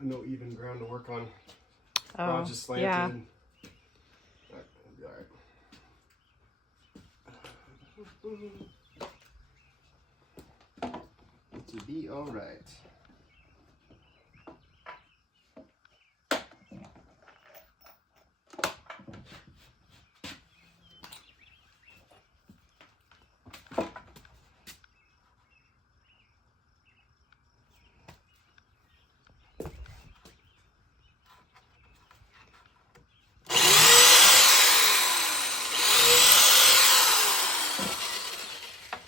no even ground to work on. Oh, Garage is slanted. yeah. That'll be all right. To be all right.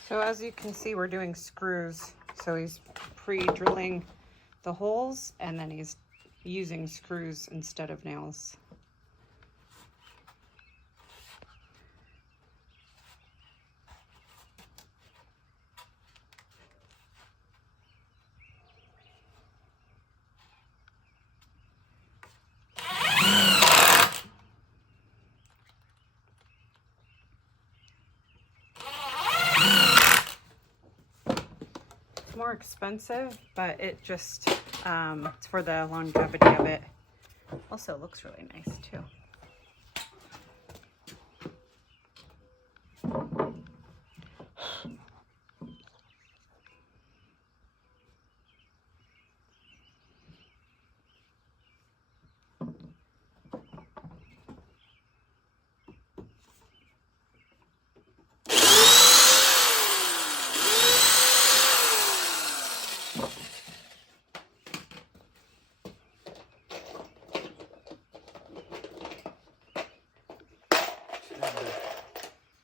So as you can see, we're doing screws. So he's pre-drilling the holes and then he's using screws instead of nails. More expensive, but it just it's for the longevity of it. Also looks really nice too.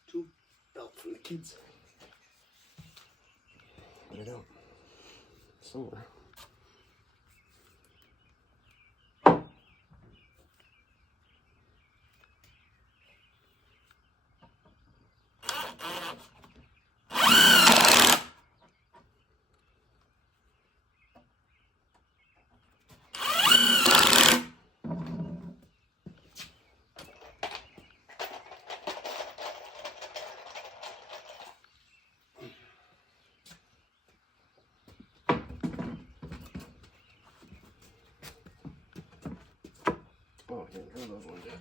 Tool belt from the kids. But I don't. Somewhere. Oh, I can't drill those ones yet.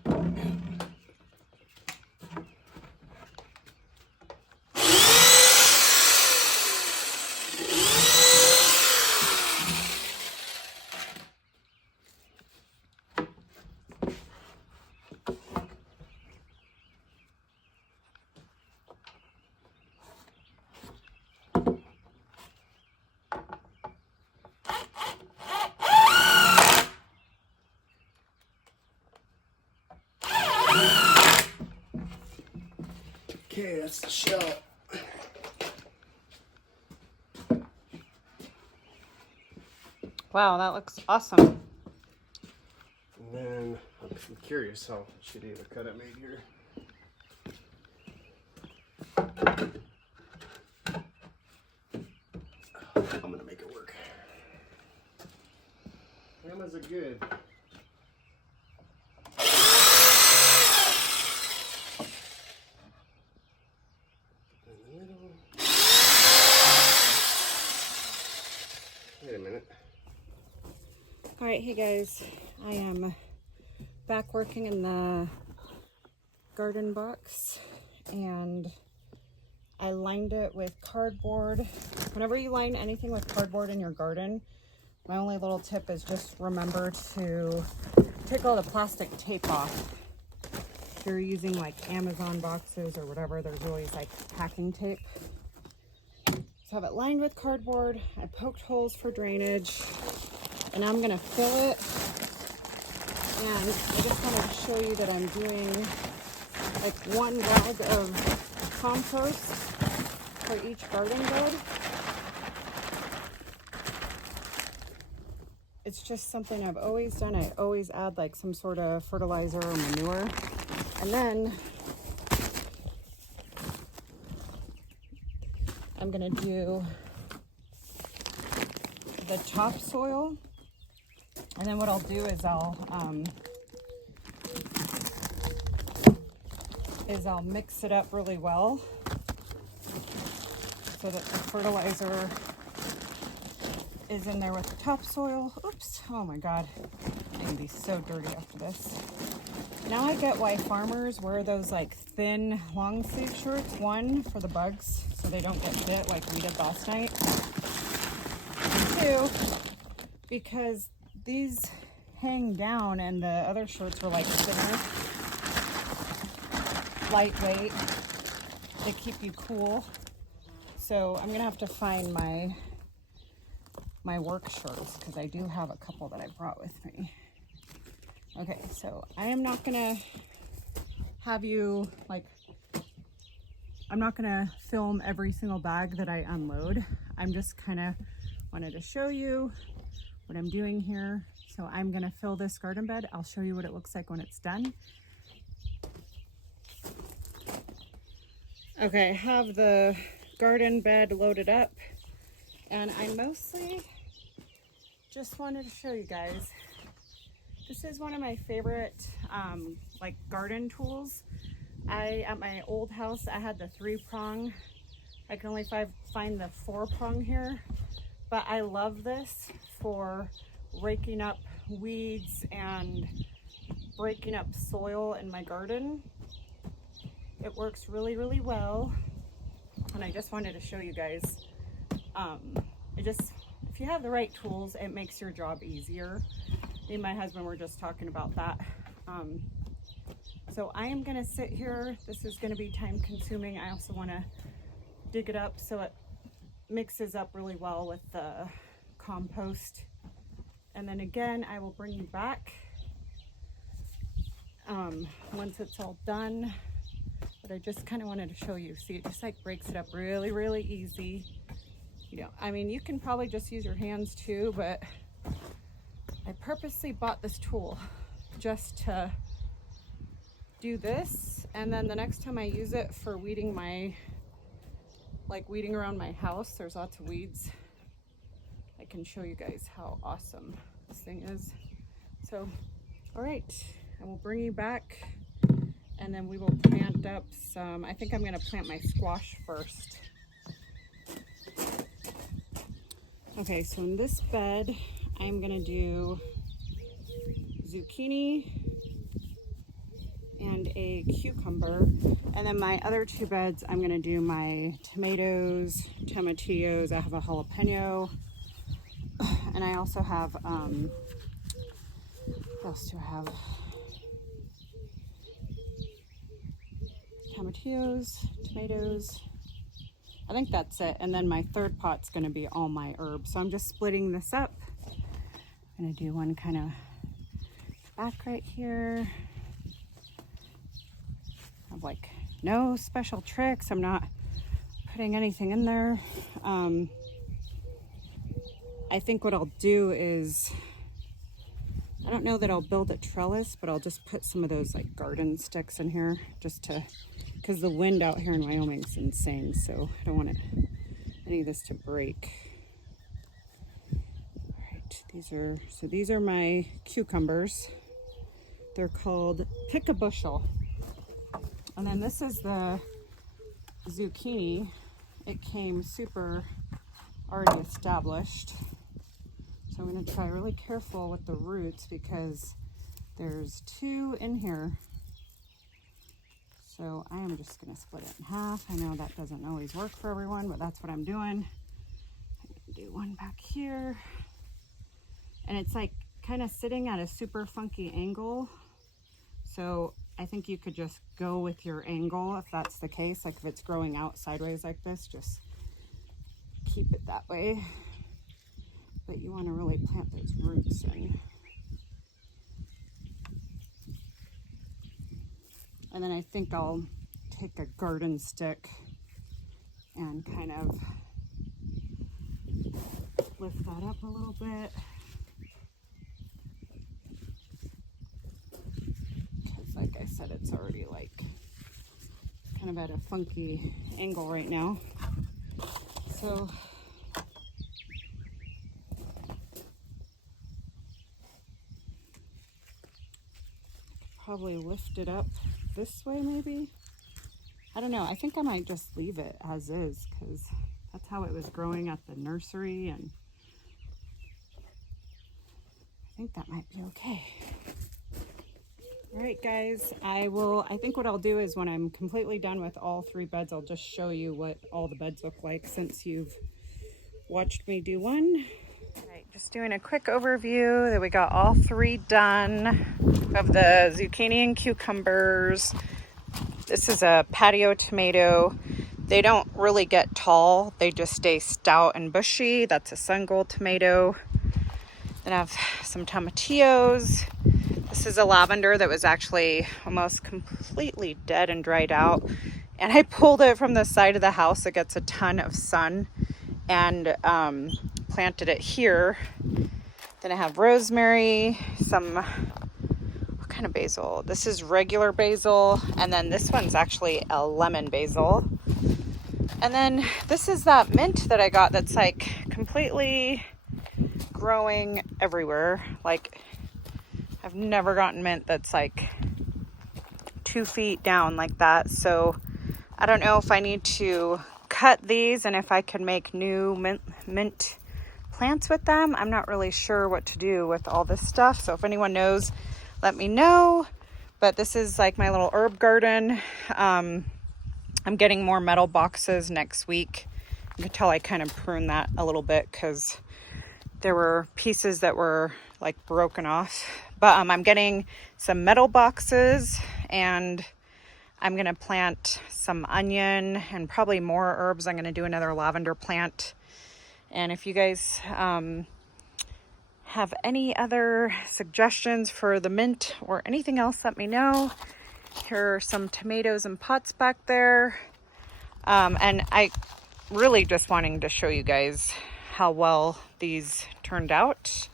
Okay, that's the shell. Wow, that looks awesome. And then I'm curious how shitty of a cut I made here. I'm gonna make it work. Hammers are good. Wait a minute. All right, hey guys, I am back working in the garden box and I lined it with cardboard. Whenever you line anything with cardboard in your garden, my only little tip is just remember to take all the plastic tape off. If you're using like Amazon boxes or whatever, there's always like packing tape. So I have it lined with cardboard. I poked holes for drainage and I'm gonna fill it. And I just wanted to show you that I'm doing like 1 bag of compost for each garden bed. It's just something I've always done. I always add like some sort of fertilizer or manure. And then I'm gonna do the topsoil. And then what I'll do is I'll mix it up really well so that the fertilizer is in there with the topsoil. Oops, oh my God. I'm gonna be so dirty after this. Now I get why farmers wear those like thin long sleeve shirts. One, for the bugs so they don't get bit like we did last night. And two, because these hang down and the other shirts were like thinner, lightweight. They keep you cool. So I'm gonna have to find my work shirts because I do have a couple that I brought with me. Okay, so I am not gonna have you I'm not gonna film every single bag that I unload. I'm just kind of wanted to show you what I'm doing here. So I'm gonna fill this garden bed. I'll show you what it looks like when it's done. Okay, I have the garden bed loaded up, and I mostly just wanted to show you guys. This is one of my favorite like garden tools. At my old house, I had the 3-prong. I can only find the 4-prong here, but I love this for raking up weeds and breaking up soil in my garden. It works really, really well, and I just wanted to show you guys. If you have the right tools, it makes your job easier. Me and my husband were just talking about that. So I am gonna sit here. This is gonna be time consuming. I also wanna dig it up so it mixes up really well with the compost. And then again, I will bring you back once it's all done. But I just kind of wanted to show you. See, it just like breaks it up really, really easy. You know, I mean, you can probably just use your hands too, but I purposely bought this tool just to do this. And then the next time I use it for weeding weeding around my house, there's lots of weeds. I can show you guys how awesome this thing is. So, all right, I will bring you back, and then we will plant up some. I think I'm gonna plant my squash first. Okay, so in this bed, I'm gonna do zucchini and a cucumber. And then my other 2 beds, I'm gonna do my tomatoes, tomatillos. I have a jalapeno. And I also have, what else do I have? Tomatillos, tomatoes. I think that's it. And then my 3rd pot's gonna be all my herbs. So I'm just splitting this up. I'm gonna do one kind of back right here. I have like no special tricks. I'm not putting anything in there. I think what I'll do is, I don't know that I'll build a trellis, but I'll just put some of those like garden sticks in here just to, because the wind out here in Wyoming is insane, so I don't want any of this to break. All right, these are my cucumbers. They're called Pick a Bushel. And then this is the zucchini. It came super already established. So I'm going to try really careful with the roots because there's 2 in here. So I am just going to split it in half. I know that doesn't always work for everyone, but that's what I'm doing. I'm going to do one back here. And it's like kind of sitting at a super funky angle. So I think you could just go with your angle if that's the case. Like if it's growing out sideways like this, just keep it that way. But you want to really plant those roots in. And then I think I'll take a garden stick and kind of lift that up a little bit. Because like I said, it's already like kind of at a funky angle right now. So probably lift it up this way maybe. I don't know. I think I might just leave it as is because that's how it was growing at the nursery, and think that might be okay. All right, guys, I think what I'll do is when I'm completely done with all 3 beds, I'll just show you what all the beds look like since you've watched me do one. All right, just doing a quick overview that we got all 3 done of the zucchini and cucumbers. This is a patio tomato. They don't really get tall. They just stay stout and bushy. That's a sun gold tomato. Then I have some tomatillos. This is a lavender that was actually almost completely dead and dried out. And I pulled it from the side of the house. It gets a ton of sun, and planted it here. Then I have rosemary, what kind of basil? This is regular basil. And then this one's actually a lemon basil. And then this is that mint that I got that's like completely growing everywhere. Like, I've never gotten mint that's like 2 feet down like that. So I don't know if I need to cut these and if I can make new mint plants with them. I'm not really sure what to do with all this stuff. So if anyone knows, let me know. But this is like my little herb garden. I'm getting more metal boxes next week. You can tell I kind of pruned that a little bit because there were pieces that were like broken off. But I'm getting some metal boxes, and I'm going to plant some onion and probably more herbs. I'm going to do another lavender plant. And if you guys have any other suggestions for the mint or anything else, let me know. Here are some tomatoes and pots back there. And I really just wanting to show you guys how well these turned out.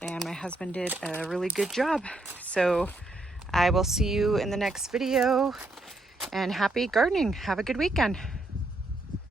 And my husband did a really good job. So I will see you in the next video, and happy gardening. Have a good weekend.